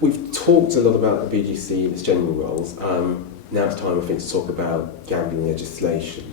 We've talked a lot about the BGC and its general roles. Now it's time, I think, to talk about gambling legislation,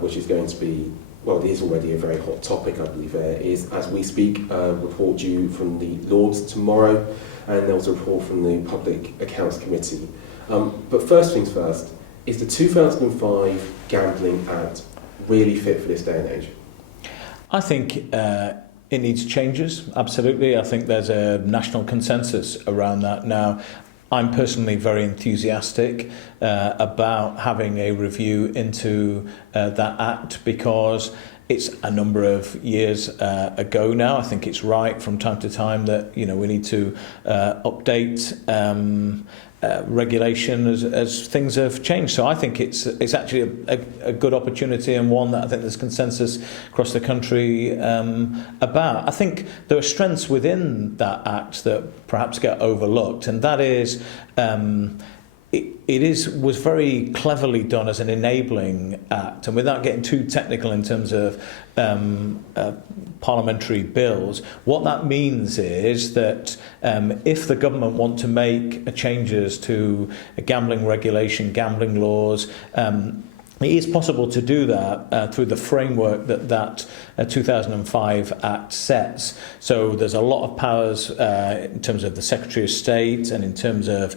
which is going to be, well, it is already a very hot topic, I believe. There is, as we speak, a report due from the Lords tomorrow, and there was a report from the Public Accounts Committee. But first things first, is the 2005 Gambling Act really fit for this day and age? I think it needs changes, absolutely. I think there's a national consensus around that now. I'm personally very enthusiastic about having a review into that act, because it's a number of years ago now. I think it's right from time to time that we need to update regulation as things have changed. So I think it's actually a good opportunity, and one that I think there's consensus across the country about. I think there are strengths within that act that perhaps get overlooked, and that is it was very cleverly done as an enabling act, and without getting too technical in terms of parliamentary bills, what that means is that if the government want to make changes to gambling regulation, gambling laws, it is possible to do that through the framework that 2005 Act sets. So there's a lot of powers in terms of the Secretary of State and in terms of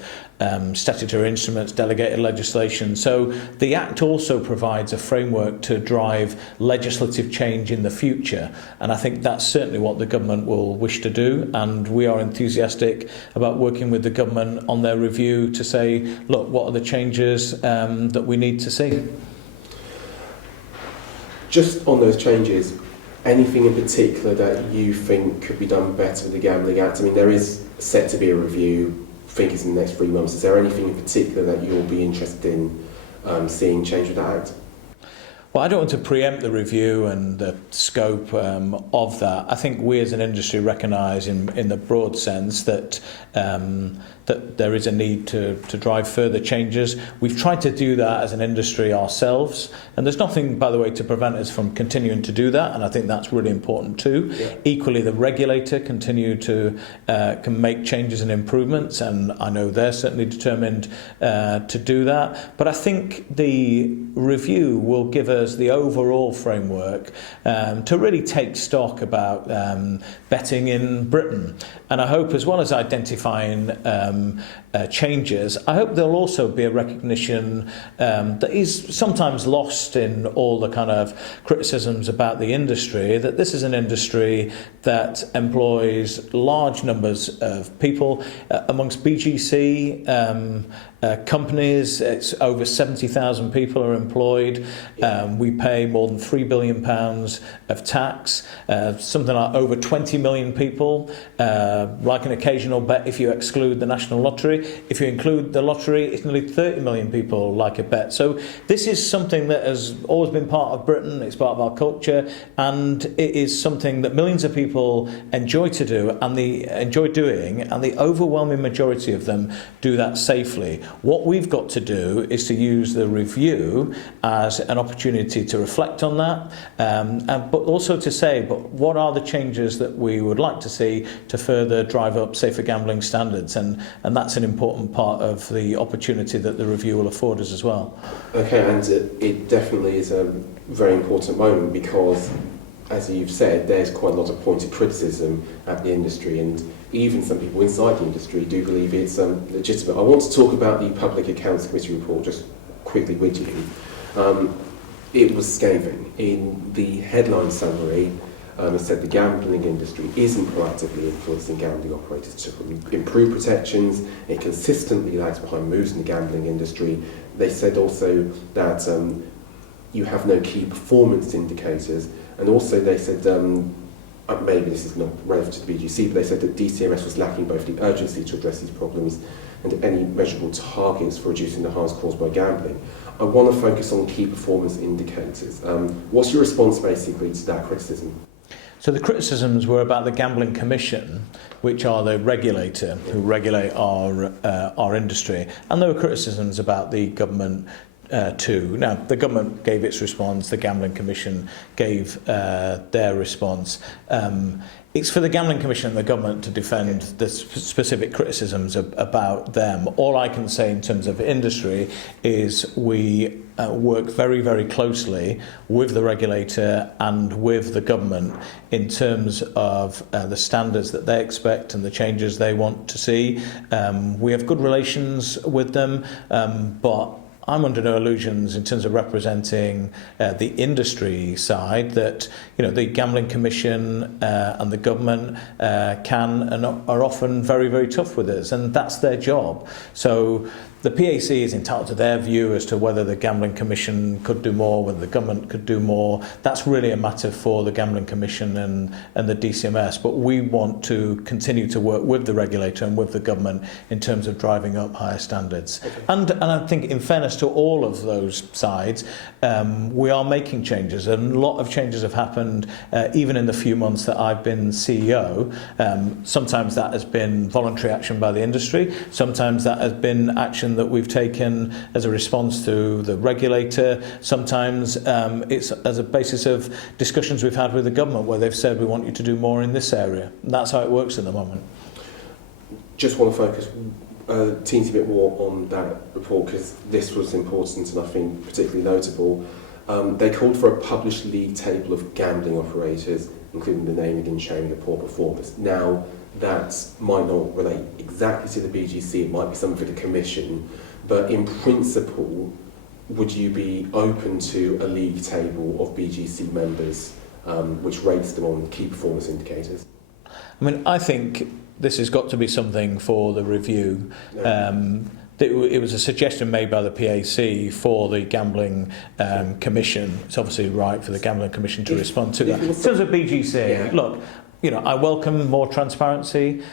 statutory instruments, delegated legislation. So the Act also provides a framework to drive legislative change in the future. And I think that's certainly what the government will wish to do. And we are enthusiastic about working with the government on their review to say, look, what are the changes that we need to see? Just on those changes, anything in particular that you think could be done better with the Gambling Act? I mean, there is set to be a review, I think it's in the next 3 months. Is there anything in particular that you'll be interested in seeing change with that Act? Well, I don't want to preempt the review and the scope of that. I think we as an industry recognise in the broad sense that that there is a need to drive further changes. We've tried to do that as an industry ourselves, and there's nothing, by the way, to prevent us from continuing to do that, and I think that's really important too. Yeah. Equally, the regulator can make changes and improvements, and I know they're certainly determined to do that. But I think the review will give us the overall framework to really take stock about betting in Britain. And I hope, as well as identifying changes, I hope there'll also be a recognition that is sometimes lost in all the kind of criticisms about the industry, that this is an industry that employs large numbers of people. Amongst BGC companies, it's over 70,000 people are employed. We pay more than £3 billion of tax, something like over 20 million people, like an occasional bet if you exclude the National Lottery. If you include the lottery, it's nearly 30 million people like a bet. So this is something that has always been part of Britain, it's part of our culture, and it is something that millions of people enjoy to do and enjoy doing, and the overwhelming majority of them do that safely. What we've got to do is to use the review as an opportunity to reflect on that, but also to say, but what are the changes that we would like to see to further drive up safer gambling standards, and that's an important part of the opportunity that the review will afford us as well. Okay, and it definitely is a very important moment because, as you've said, there's quite a lot of pointed criticism at the industry, and even some people inside the industry do believe it's legitimate. I want to talk about the Public Accounts Committee report just quickly with you. It was scathing. In the headline summary, it said the gambling industry isn't proactively influencing gambling operators to improve protections. It consistently lags behind moves in the gambling industry. They said also that you have no key performance indicators, and also they said, maybe this is not relevant to the BGC, but they said that DCMS was lacking both the urgency to address these problems and any measurable targets for reducing the harms caused by gambling. I want to focus on key performance indicators. What's your response basically to that criticism? So the criticisms were about the Gambling Commission, which are the regulator who regulate our industry, and there were criticisms about the government too. Now, the government gave its response, the Gambling Commission gave their response. It's for the Gambling Commission and the government to defend the specific criticisms about them. All I can say in terms of industry is we work very, very closely with the regulator and with the government in terms of the standards that they expect and the changes they want to see. We have good relations with them, but I'm under no illusions in terms of representing the industry side that the Gambling Commission and the government can and are often very, very tough with us, and that's their job. So the PAC is entitled to their view as to whether the Gambling Commission could do more, whether the government could do more. That's really a matter for the Gambling Commission and the DCMS. But we want to continue to work with the regulator and with the government in terms of driving up higher standards. Okay. And I think in fairness to all of those sides, we are making changes. And a lot of changes have happened even in the few months that I've been CEO. Sometimes that has been voluntary action by the industry. Sometimes that has been action that we've taken as a response to the regulator. Sometimes it's as a basis of discussions we've had with the government where they've said we want you to do more in this area. And that's how it works at the moment. Just want to focus a teensy bit more on that report because this was important and I think particularly notable. They called for a published league table of gambling operators, including the naming and shaming of poor performers. Now, that might not relate exactly to the BGC, it might be something for the Commission, but in principle, would you be open to a league table of BGC members which rates them on key performance indicators? I mean, I think this has got to be something for the review. Yeah. It was a suggestion made by the PAC for the Gambling Commission. It's obviously right for the Gambling Commission to respond to that. In terms of BGC, look, I welcome more transparency.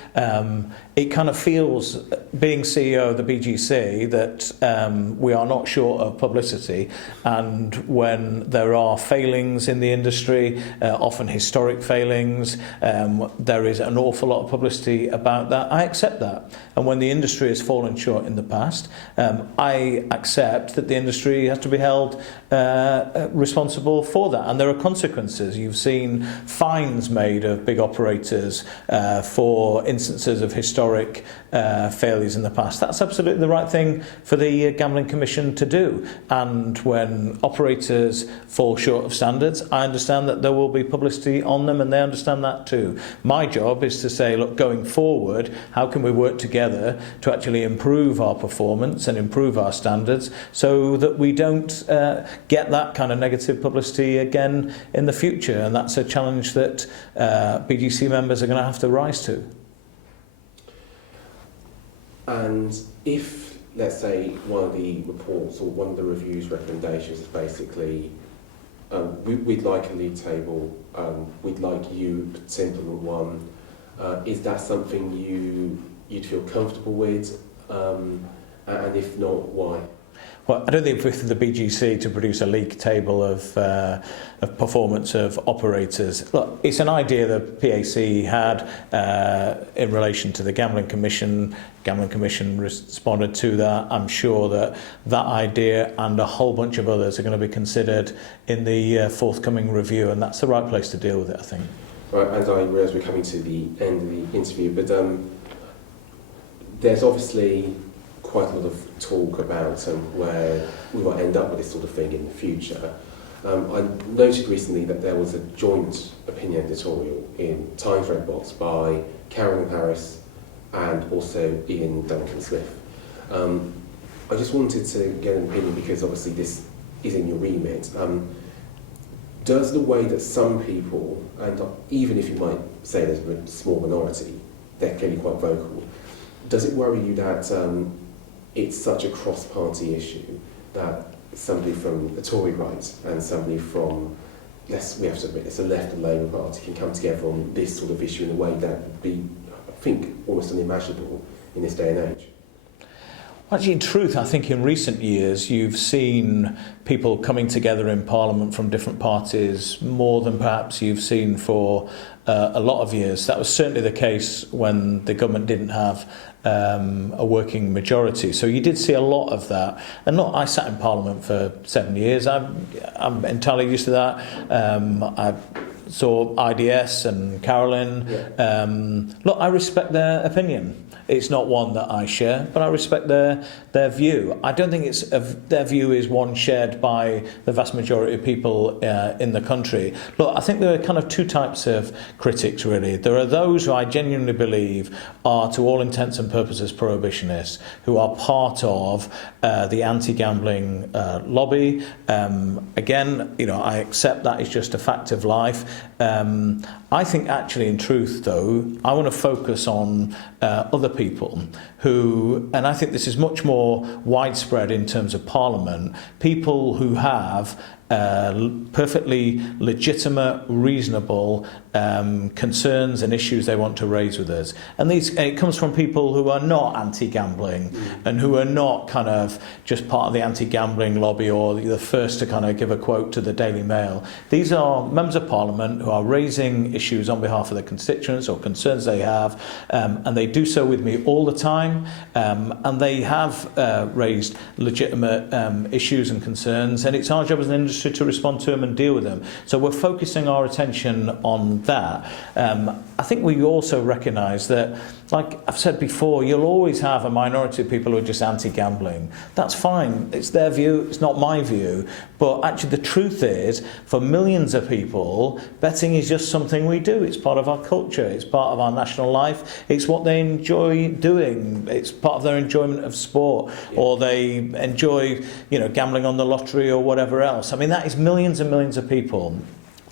It kind of feels, being CEO of the BGC, that we are not short of publicity. And when there are failings in the industry, often historic failings, there is an awful lot of publicity about that. I accept that. And when the industry has fallen short in the past, I accept that the industry has to be held responsible for that. And there are consequences. You've seen fines made of big operators for instances of historic failures in the past. That's absolutely the right thing for the Gambling Commission to do. And when operators fall short of standards, I understand that there will be publicity on them, and they understand that too. My job is to say, look, going forward, how can we work together to actually improve our performance and improve our standards so that we don't get that kind of negative publicity again in the future? And that's a challenge that BGC members are going to have to rise to. And if, let's say, one of the reports or one of the review's recommendations is basically, we'd like a league table, we'd like you to implement one, is that something you'd feel comfortable with? And if not, why? Well, I don't think for the BGC to produce a league table of performance of operators. Look, it's an idea the PAC had in relation to the Gambling Commission. Gambling Commission responded to that. I'm sure that that idea and a whole bunch of others are going to be considered in the forthcoming review, and that's the right place to deal with it, I think. Right, and I realise we're coming to the end of the interview, but there's obviously quite a lot of talk about where we might end up with this sort of thing in the future. I noted recently that there was a joint opinion editorial in Times Red Box by Carolyn Harris and also Ian Duncan-Smith. I just wanted to get an opinion because obviously this is in your remit. Does the way that some people, and even if you might say there's a small minority, they're clearly quite vocal, does it worry you that it's such a cross-party issue that somebody from the Tory right and somebody from, we have to admit, it's a left and Labour Party can come together on this sort of issue in a way that would be, I think, almost unimaginable in this day and age? Actually, in truth, I think in recent years you've seen people coming together in Parliament from different parties more than perhaps you've seen for a lot of years. That was certainly the case when the government didn't have a working majority. So you did see a lot of that. And look, I sat in Parliament for 7 years. I'm entirely used to that. I saw IDS and Carolyn. Yeah. Look, I respect their opinion. It's not one that I share, but I respect their view. I don't think their view is one shared by the vast majority of people in the country. Look, I think there are kind of two types of critics, really. There are those who I genuinely believe are, to all intents and purposes, prohibitionists, who are part of the anti-gambling lobby. Again, I accept that is just a fact of life. I think actually, in truth, though, I want to focus on other people who, and I think this is much more widespread in terms of Parliament, people who have perfectly legitimate, reasonable concerns and issues they want to raise with us. And it comes from people who are not anti-gambling and who are not kind of just part of the anti-gambling lobby or the first to kind of give a quote to the Daily Mail. These are members of Parliament who are raising issues on behalf of their constituents or concerns they have, and they do so with me all the time, and they have raised legitimate issues and concerns, and it's our job as an industry to respond to them and deal with them. So we're focusing our attention on that. I think we also recognise that, like I've said before, you'll always have a minority of people who are just anti-gambling. That's fine. It's their view. It's not my view. But actually the truth is, for millions of people, betting is just something we do. It's part of our culture. It's part of our national life. It's what they enjoy doing. It's part of their enjoyment of sport, or they enjoy, gambling on the lottery or whatever else. I mean, that is millions and millions of people.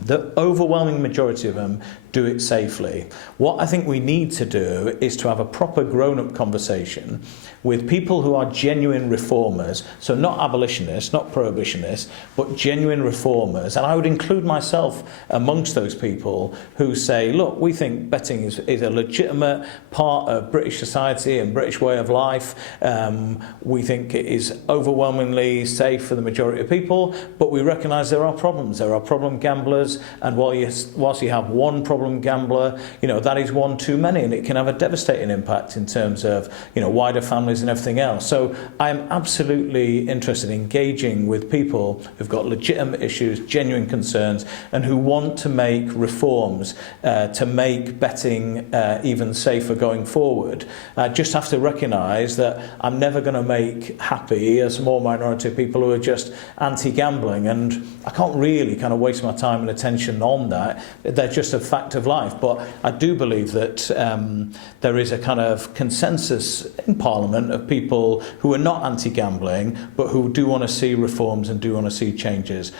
The overwhelming majority of them do it safely. What I think we need to do is to have a proper grown-up conversation with people who are genuine reformers, so not abolitionists, not prohibitionists, but genuine reformers. And I would include myself amongst those people who say, look, we think betting is a legitimate part of British society and British way of life. We think it is overwhelmingly safe for the majority of people, but we recognise there are problems. There are problem gamblers, and whilst you have one problem gambler, that is one too many, and it can have a devastating impact in terms of, wider families and everything else. So I'm absolutely interested in engaging with people who've got legitimate issues, genuine concerns, and who want to make reforms to make betting even safer going forward. I just have to recognise that I'm never going to make happy a small minority of people who are just anti-gambling, and I can't really kind of waste my time and attention on that. They're just a fact of life. But I do believe that there is a kind of consensus in Parliament of people who are not anti-gambling, but who do want to see reforms and do want to see changes.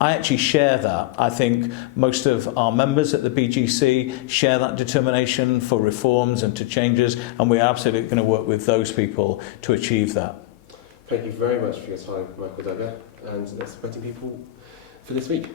I actually share that. I think most of our members at the BGC share that determination for reforms and to changes, and we're absolutely going to work with those people to achieve that. Thank you very much for your time, Michael Dugher, and that's betting people for this week.